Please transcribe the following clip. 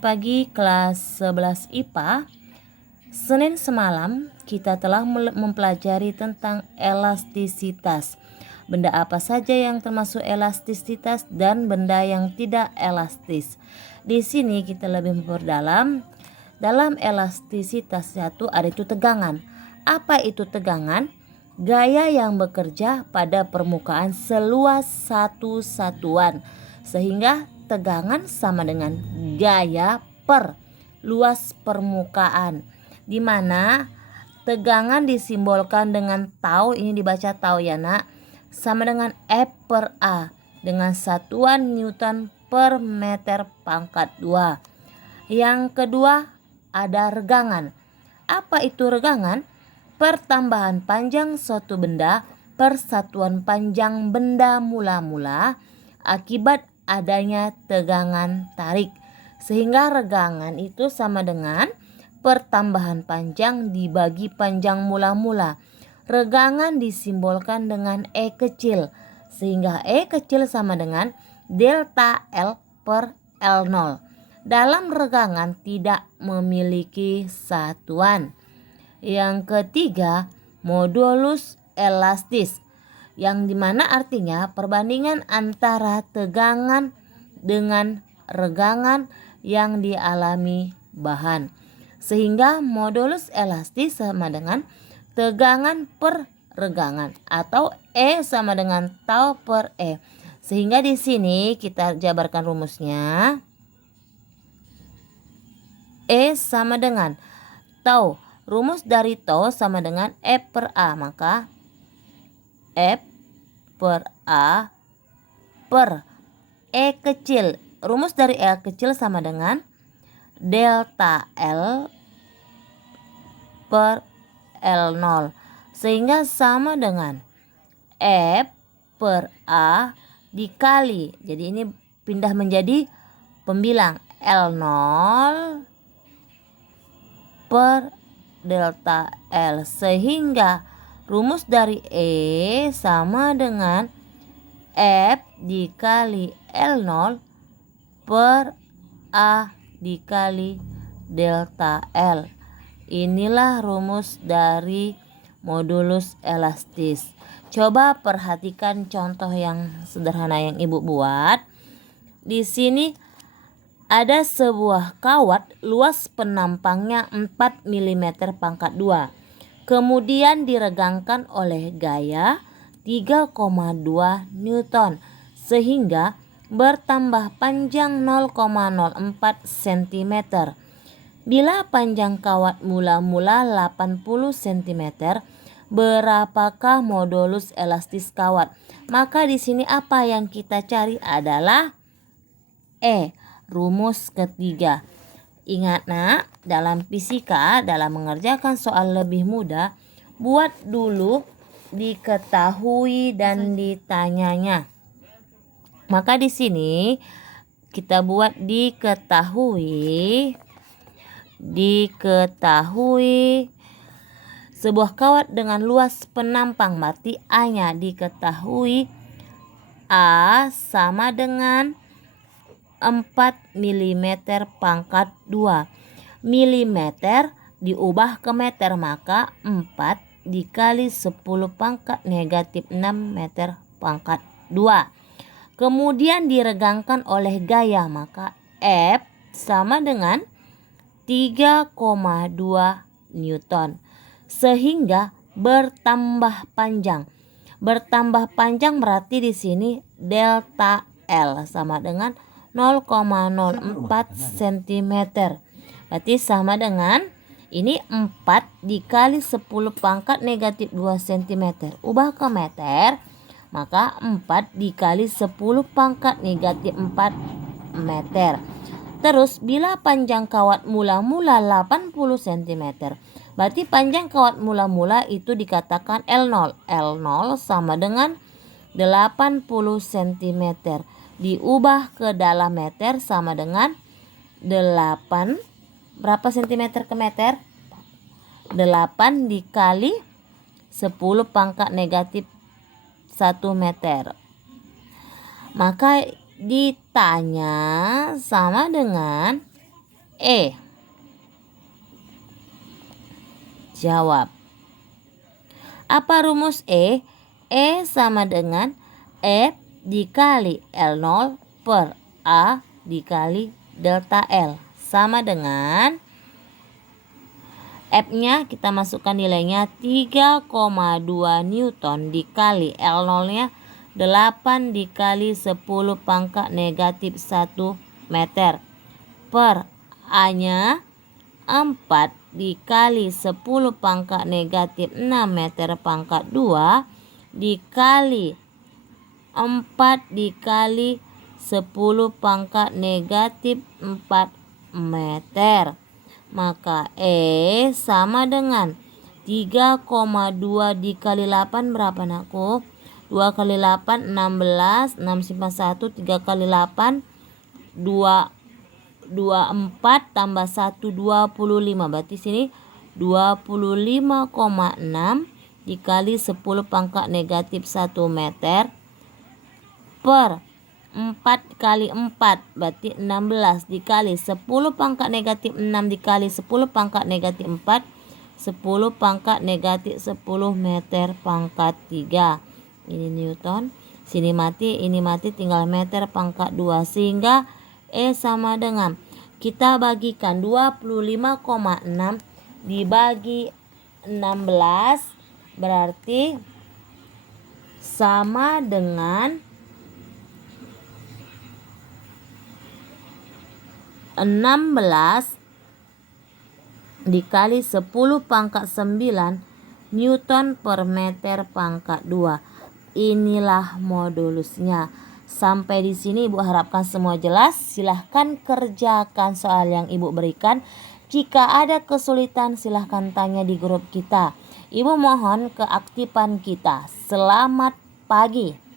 pagi kelas 11 IPA. Senin semalam kita telah mempelajari tentang elastisitas. Benda apa saja yang termasuk elastisitas dan benda yang tidak elastis. Di sini kita lebih memperdalam. Dalam elastisitas satu ada itu tegangan. Apa itu tegangan? Gaya yang bekerja pada permukaan seluas satu satuan, sehingga tegangan sama dengan gaya per luas permukaan, di mana tegangan disimbolkan dengan tau, ini dibaca tau ya nak, sama dengan F per A dengan satuan Newton per meter pangkat 2. Yang kedua ada regangan. Apa itu regangan? Pertambahan panjang suatu benda per satuan panjang benda mula-mula akibat adanya tegangan tarik. Sehingga regangan itu sama dengan pertambahan panjang dibagi panjang mula-mula. Regangan disimbolkan dengan E kecil, sehingga E kecil sama dengan delta L per L0. Dalam regangan tidak memiliki satuan. Yang ketiga, modulus elastis, yang dimana artinya perbandingan antara tegangan dengan regangan yang dialami bahan. Sehingga modulus elastis sama dengan tegangan per regangan atau E sama dengan tau per E. Sehingga di sini kita jabarkan rumusnya. E sama dengan tau. Rumus dari tau sama dengan F per A. Maka F per A per E kecil. Rumus dari E kecil sama dengan delta L per L0. Sehingga sama dengan F per A dikali. Jadi ini pindah menjadi pembilang L0 per delta L. Sehingga rumus dari E sama dengan F dikali L0 per A dikali delta L. Inilah rumus dari modulus elastis. Coba perhatikan contoh yang sederhana yang ibu buat. Di sini ada sebuah kawat luas penampangnya 4 mm pangkat 2. Kemudian diregangkan oleh gaya 3,2 Newton sehingga bertambah panjang 0,04 cm. Bila panjang kawat mula-mula 80 cm, berapakah modulus elastis kawat? Maka di sini apa yang kita cari adalah E, rumus ketiga. Ingat nak, dalam fisika, dalam mengerjakan soal lebih mudah, buat dulu diketahui dan ditanyanya. Maka di sini kita buat diketahui sebuah kawat dengan luas penampang, berarti A-nya diketahui. A sama dengan 4 mm pangkat 2. Milimeter diubah ke meter, maka 4 dikali 10 pangkat negatif 6 meter pangkat 2. Kemudian diregangkan oleh gaya, maka F sama dengan 3,2 Newton. Sehingga bertambah panjang. Bertambah panjang berarti di sini delta L sama dengan 0,04 cm. Berarti sama dengan ini 4 dikali 10 pangkat negatif 2 cm. Ubah ke meter, maka 4 dikali 10 pangkat negatif 4 meter. Terus bila panjang kawat mula-mula 80 cm, berarti panjang kawat mula-mula itu dikatakan L0. L0 sama dengan 80 cm. Diubah ke dalam meter sama dengan 8 berapa cm ke meter? 8 dikali 10 pangkat negatif 1 meter. Maka ditanya sama dengan E. Jawab. Apa rumus E? E sama dengan F dikali L0 per A dikali delta L. Sama dengan F-nya kita masukkan nilainya 3,2 Newton dikali L0-nya 8 dikali 10 pangkat negatif 1 meter per A-nya 4 dikali 10 pangkat negatif 6 meter pangkat 2 dikali 4 dikali 10 pangkat negatif 4 meter. Maka E sama dengan 3,2 dikali 8 berapa nakku? 2 kali 8 16, 6 simpan 1, 3 kali 8 24 tambah 1 25. Berarti sini 25,6 dikali 10 pangkat negatif 1 meter per 4 kali 4 berarti 16 dikali 10 pangkat negatif 6 dikali 10 pangkat negatif 4 10 pangkat negatif 10 meter pangkat 3. Ini Newton. Sini mati, ini mati, tinggal meter pangkat 2. Sehingga E sama dengan, kita bagikan 25,6 dibagi 16 berarti sama dengan 16 dikali 10 pangkat 9 Newton per meter pangkat 2. Inilah modulusnya. Sampai di sini Ibu harapkan semua jelas. Silahkan kerjakan soal yang Ibu berikan. Jika ada kesulitan silahkan tanya di grup kita. Ibu mohon keaktifan kita. Selamat pagi.